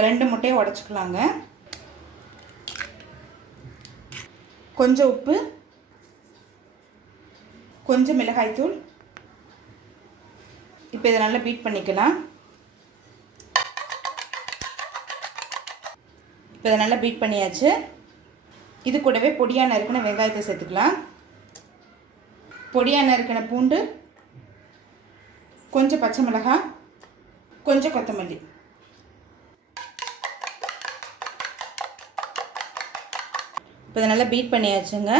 2 முட்டையை உடைச்சுக்கலாங்க. கொஞ்சம் உப்பு, கொஞ்சம் மிளகாய்த்தூள். இப்போ இதை நல்லா பீட் பண்ணிக்கலாம். இப்போ இதை நல்லா பீட் பண்ணியாச்சு. இது கூடவே பொடியாக நறுக்கின வெங்காயத்தை சேர்த்துக்கலாம். பொடியாக நறுக்கின பூண்டு, கொஞ்சம் பச்சை மிளகாய், கொஞ்சம் கொத்தமல்லி. இப்போ இதை நல்லா பீட் பண்ணியாச்சுங்க.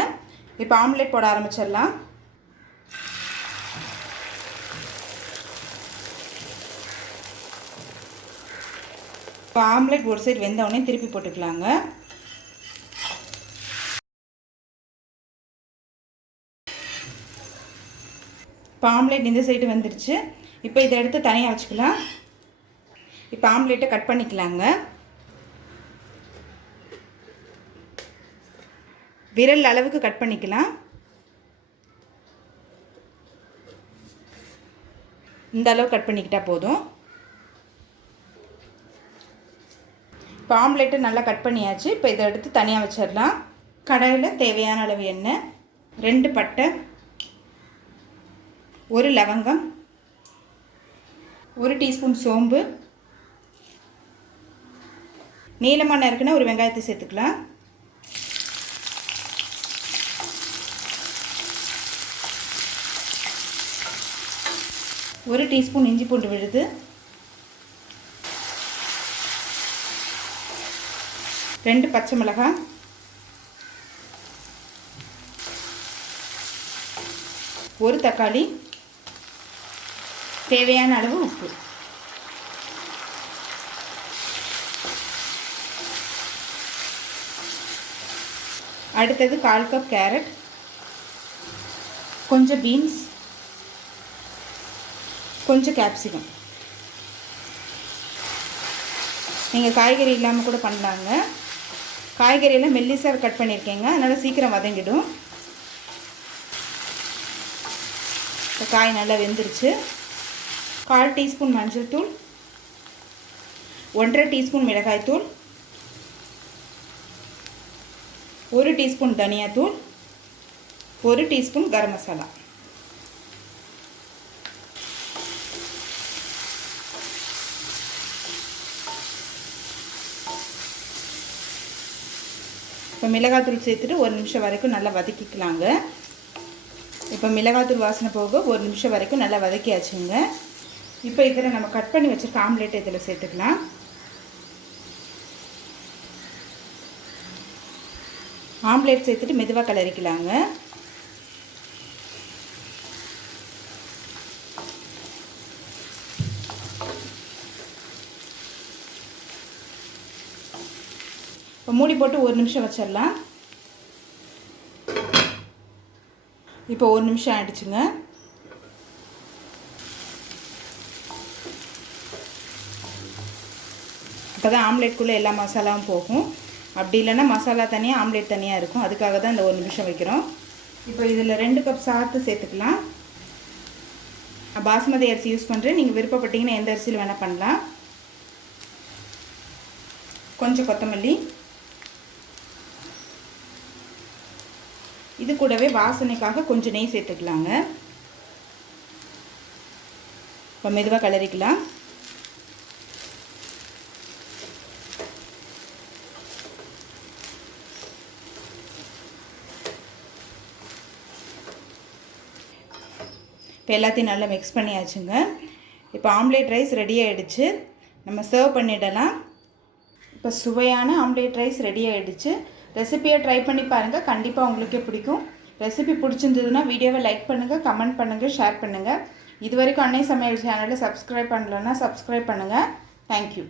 இப்போ ஆம்லேட் போட ஆரம்பிச்சிடலாம். இப்போ ஆம்லேட் ஒரு சைடு வெந்தவுடனே திருப்பி போட்டுக்கலாங்க. இப்போ ஆம்லேட் இந்த சைடு வந்துருச்சு. இப்போ இதை எடுத்து தனியாக வச்சுக்கலாம். இப்போ ஆம்லேட்டை கட் பண்ணிக்கலாங்க. விரல் அளவுக்கு கட் பண்ணிக்கலாம். இந்த அளவு கட் பண்ணிக்கிட்டால் போதும். இப்போ ஆம்லேட்டு நல்லா கட் பண்ணியாச்சு. இப்போ இதை எடுத்து தனியாக வச்சிடலாம். கடாயில் தேவையான அளவு எண்ணெய், 2 பட்டை, 1 லவங்கம், 1 டீஸ்பூன் சோம்பு, நீளமாக நறுக்குன ஒரு வெங்காயத்தை சேர்த்துக்கலாம். ஒரு டீஸ்பூன் இஞ்சி பூண்டு விழுது, 2 பச்சை மிளகாய், 1 தக்காளி, தேவையான அளவு உப்பு. அடுத்தது 1/4 கப் கேரட், கொஞ்சம் பீன்ஸ், கொஞ்சம் கேப்சிகம். நீங்கள் காய்கறி இல்லாமல் கூட பண்ணலாங்க. காய்கறியெல்லாம் மெல்லிசாக கட் பண்ணியிருக்கேங்க, அதனால் சீக்கிரம் வதங்கிடும். இப்போ காய் நல்லா வெந்துருச்சு. 1/4 டீஸ்பூன் மஞ்சள் தூள், 1/2 டீஸ்பூன் மிளகாய்த்தூள், 1 டீஸ்பூன் தனியாத்தூள், 1 டீஸ்பூன் கரம் மசாலா. இப்போ மிளகாய்த்தூள் சேர்த்துட்டு 1 நிமிஷம் வரைக்கும் நல்லா வதக்கிக்கலாங்க. இப்போ மிளகாய்த்தூள் வாசனை போக 1 நிமிஷம் வரைக்கும் நல்லா வதக்கியாச்சுங்க. இப்போ இதில் நம்ம கட் பண்ணி வச்சுருக்க ஆம்லேட் இதில் சேர்த்துக்கலாம். ஆம்லேட் சேர்த்துட்டு மெதுவாக கிளறிக்கலாங்க. இப்போ மூடி போட்டு 1 நிமிஷம் வச்சிடலாம். இப்போ 1 நிமிஷம் ஆயிடுச்சுங்க. அப்போ தான் ஆம்லேட்குள்ளே எல்லா மசாலாவும் போகும். அப்படி இல்லைன்னா மசாலா தனியாக ஆம்லேட் தனியாக இருக்கும். அதுக்காக தான் இந்த 1 நிமிஷம் வைக்கிறோம். இப்போ இதில் 2 கப் சாத்து சேர்த்துக்கலாம். பாஸ்மதி அரிசி யூஸ் பண்ணுறேன். நீங்கள் விருப்பப்பட்டீங்கன்னா எந்த அரிசியில் வேணால் பண்ணலாம். கொஞ்சம் கொத்தமல்லி, இது கூடவே வாசனைக்காக கொஞ்சம் நெய் சேர்த்துக்கலாங்க. இப்போ மெதுவாக கிளறிக்கலாம். இப்போ எல்லாத்தையும் நல்லா மிக்ஸ் பண்ணியாச்சுங்க. இப்போ ஆம்லேட் ரைஸ் ரெடி ஆகிடுச்சு. நம்ம சர்வ் பண்ணிடலாம். இப்போ சுவையான ஆம்லேட் ரைஸ் ரெடி ஆகிடுச்சு. ரெசிபியை ட்ரை பண்ணி பாருங்கள். கண்டிப்பாக உங்களுக்கே பிடிக்கும். ரெசிபி பிடிச்சிருந்ததுன்னா வீடியோவை லைக் பண்ணுங்கள், கமெண்ட் பண்ணுங்கள், ஷேர் பண்ணுங்கள். இது வரைக்கும் அன்னை சமையல் சேனலை சப்ஸ்கிரைப் பண்ணலன்னா சப்ஸ்கிரைப் பண்ணுங்கள். தேங்க்யூ.